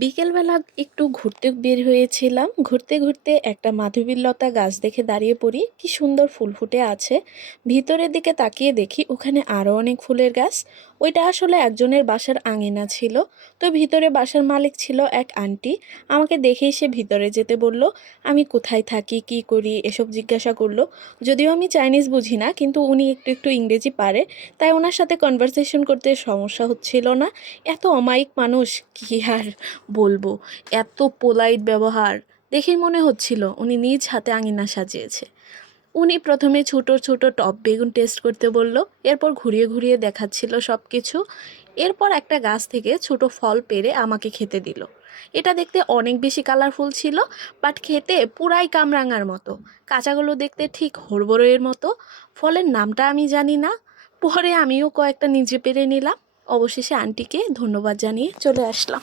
বিকেলবেলা একটু ঘুরতে বের হয়েছিলাম। ঘুরতে ঘুরতে একটা মাধবীলতা গাছ দেখে দাঁড়িয়ে পড়ি। কি সুন্দর ফুল ফুটে আছে। ভিতরের দিকে তাকিয়ে দেখি ওখানে আরও অনেক ফুলের গাছ। ওইটা আসলে একজনের বাসার আঙিনা ছিল। তো ভিতরে বাসার মালিক ছিল এক আন্টি। আমাকে দেখেই সে ভিতরে যেতে বলল। আমি কোথায় থাকি, কি করি এসব জিজ্ঞাসা করলো। যদিও আমি চাইনিজ বুঝি না, কিন্তু উনি একটু একটু ইংরেজি পারে, তাই ওনার সাথে কনভারসেশন করতে সমস্যা হচ্ছিল না। এত অমায়িক মানুষ, কি আর বলবো। এত পোলাইট ব্যবহার, দেখেই মনে হচ্ছিল উনি নিজ হাতে আঙিনা সাজিয়েছে। উনি প্রথমে ছোট ছোট টব বেগুন টেস্ট করতে বলল, এরপর ঘুরিয়ে ঘুরিয়ে দেখাচ্ছিল সব কিছু। এরপর একটা গাছ থেকে ছোট ফল পেড়ে আমাকে খেতে দিল। এটা দেখতে অনেক বেশি কালারফুল ছিল, বাট খেতে পুরাই কামরাঙার মতো। কাঁচাগুলো দেখতে ঠিক হড়বড়ের মতো। ফলের নামটা আমি জানি না। পরে আমিও কয়েকটা নিজে পেরে নিলাম। অবশেষে আন্টিকে ধন্যবাদ জানিয়ে চলে আসলাম।